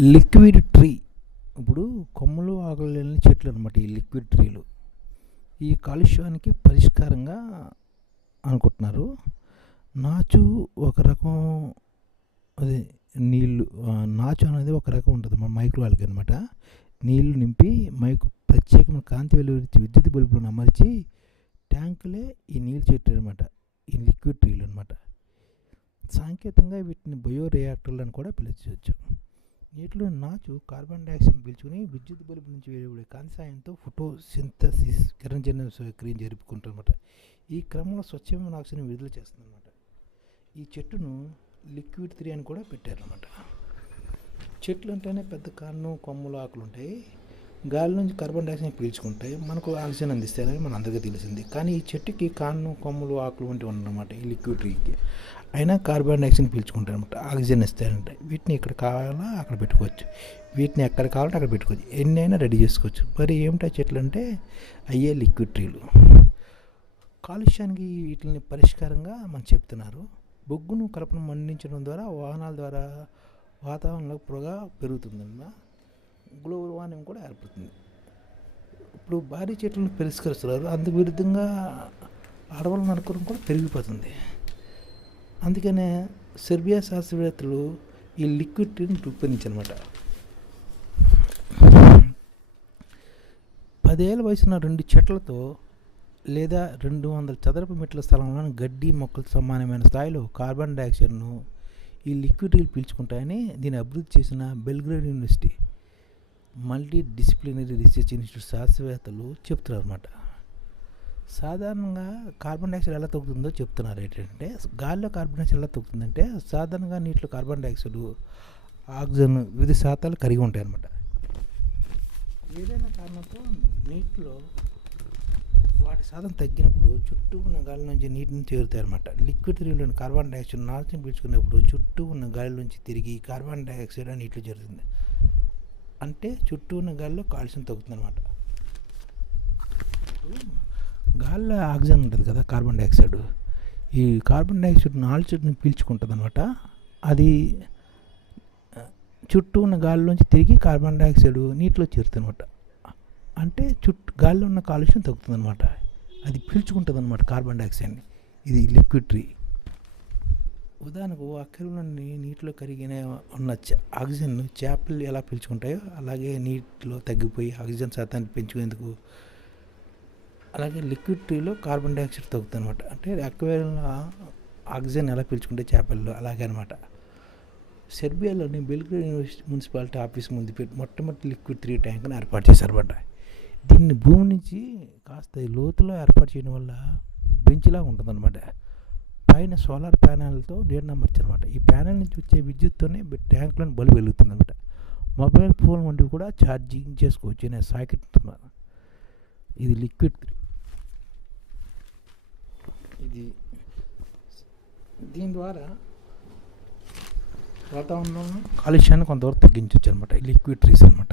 Liquid tree. ఇప్పుడు కొమ్మలు ఆకులు లేని చెట్లు అనమాట ఈ లిక్విడ్ ట్రీలు. ఈ కాలుష్యానికి పరిష్కారంగా అనుకుంటున్నారు. నాచు ఒక రకం అదే నీళ్ళు నాచు అనేది ఒక రకం ఉంటుంది మన మైక్రో ఆల్గే అనమాట నీళ్ళు నింపి మైకు ప్రత్యేకమైన కాంతి వెలువరించి విద్యుత్ బల్బులను అమర్చి ట్యాంకులే ఈ నీళ్ళు చెట్లు అనమాట ఈ లిక్విడ్ ట్రీలు అనమాట సాంకేతికంగా వీటిని బయో రియాక్టర్లు అని కూడా పిలిచవచ్చు. నీటిలో నాచు కార్బన్ డైఆక్సైడ్ పీల్చుకుని విద్యుత్ బల్బు నుంచి వెలువడే కాంతి సాయంతో ఫోటో సింథసిస్ కిరణజన్య క్రియ జరుపుకుంటారన్నమాట ఈ క్రమంలో స్వచ్ఛమైన ఆక్సిజన్ విడుదల చేస్తుందన్నమాట. ఈ చెట్టును లిక్విడ్ త్రీ అని కూడా పెట్టారన్నమాట. చెట్లు అంటేనే పెద్ద కారణం కొమ్మలు ఆకులు ఉంటాయి గాలి నుంచి కార్బన్ డైఆక్సైడ్ పీల్చుకుంటాయి మనకు ఆక్సిజన్ అందిస్తాయని మన అందరికీ తెలిసింది. కానీ ఈ చెట్టుకి కాన్ను కొమ్మలు ఆకులు వంటివి ఉన్నమాట ఈ లిక్విడ్ ట్రీకి. అయినా కార్బన్ డైఆక్సైడ్ పీల్చుకుంటాయి అనమాట ఆక్సిజన్ ఇస్తాయంటే వీటిని ఇక్కడ కావాలా అక్కడ పెట్టుకోవచ్చు. వీటిని ఎక్కడ కావాలంటే అక్కడ పెట్టుకోవచ్చు. ఎన్ని అయినా రెడీ చేసుకోవచ్చు. మరి ఏమిటా చెట్లు అంటే అయ్యే లిక్విడ్ ట్రీలు. కాలుష్యానికి వీటిని పరిష్కారంగా మనం చెప్తున్నారు. బొగ్గును కలపను మండించడం ద్వారా వాహనాల ద్వారా వాతావరణంలో పొగ పెరుగుతుందన్న గ్లోబల్ వార్మింగ్ కూడా ఏర్పడుతుంది. ఇప్పుడు భారీ చెట్లను పరిష్కరిస్తున్నారు. అందుకు విరుద్ధంగా అడవులను నరకడం కూడా పెరిగిపోతుంది. అందుకనే సెర్బియా శాస్త్రవేత్తలు ఈ లిక్విడ్ టీని రూపొందించనమాట. పదేళ్ళ వయసున్న రెండు చెట్లతో లేదా రెండు వందల చదరపు మీటర్ల స్థలంలో గడ్డి మొక్కలు సమానమైన స్థాయిలో కార్బన్ డైఆక్సైడ్ను ఈ లిక్విడ్లు పీల్చుకుంటాయని దీన్ని అభివృద్ధి చేసిన Belgrade university multidisciplinary research institute శాస్త్రవేత్తలు చెప్తున్నారు అనమాట సాధారణంగా కార్బన్ డైఆక్సైడ్ ఎలా తగ్గుతుందో చెప్తున్నారు. ఏంటంటే గాలిలో కార్బన్ డైఆక్సైడ్ ఎలా తగ్గుతుందంటే సాధారణంగా నీటిలో కార్బన్ డైఆక్సైడ్ ఆక్సిజన్ వివిధ శాతాలు కలిగి ఉంటాయి అనమాట ఏదైనా కారణంతో నీటిలో వాటి శాతం తగ్గినప్పుడు చుట్టూ ఉన్న గాలి నుంచి నీటిని చేరుతాయి అనమాట లిక్విడ్ త్రీలోని కార్బన్ డైఆక్సైడ్ నాల్చిన పీల్చుకున్నప్పుడు చుట్టూ ఉన్న గాలి నుంచి తిరిగి కార్బన్ డైఆక్సైడ్ నీటిలో చేరుతుంది. అంటే చుట్టూ ఉన్న గాలిలో కాలుష్యం తగ్గుతుంది అనమాట గాలిలో ఆక్సిజన్ ఉంటుంది కదా కార్బన్ డైఆక్సైడ్. ఈ కార్బన్ డైఆక్సైడ్ నాలుచుని పీల్చుకుంటుంది అనమాట అది చుట్టూ ఉన్న గాలిలోంచి తిరిగి కార్బన్ డైఆక్సైడ్ నీటిలో చేరుతుంది అనమాట అంటే చుట్టూ గాలిలో ఉన్న కాలుష్యం తగ్గుతుంది అనమాట అది పీల్చుకుంటుంది అనమాట కార్బన్ డైఆక్సైడ్ని. ఇది లిక్విడ్ ట్రీ. ఉదాహరణకు అక్కరలోని నీటిలో కరిగిన ఉన్న ఆక్సిజన్ చేపలు ఎలా పీల్చుకుంటాయో అలాగే నీటిలో తగ్గిపోయి ఆక్సిజన్ శాతాన్ని పెంచుకునేందుకు అలాగే లిక్విడ్ కార్బన్ డైఆక్సైడ్ తగ్గుతుంది అనమాట అంటే అక్వేరియంలో ఆక్సిజన్ ఎలా పీల్చుకుంటే చేపల్లో అలాగే అనమాట సెర్బియాలోని బెల్గ్రేడ్ యూనివర్సిటీ మున్సిపాలిటీ ఆఫీస్ ముందు పెట్టి మొట్టమొదటి లిక్విడ్ త్రీ ట్యాంక్ని ఏర్పాటు చేశారన్నమాట. దీన్ని భూమి నుంచి కాస్త లోతులో ఏర్పాటు చేయడం వల్ల బెంచ్లా ఉంటుందన్నమాట. పైన సోలార్ ప్యానెల్తో నీడన అమర్చారన్నమాట ఈ ప్యానెల్ నుంచి వచ్చే విద్యుత్తోనే ట్యాంక్లో బల్బు వెలుగుతుందన్నమాట. మొబైల్ ఫోన్ వంటివి కూడా ఛార్జింగ్ చేసుకోవచ్చు. అనే సాకెట్ ఇది లిక్విడ్ ఇది దీని ద్వారా వాతావరణంలో కాలుష్యాన్ని కొంతవరకు తగ్గించవచ్చు అనమాట లిక్విడ్ ట్రీస్ అనమాట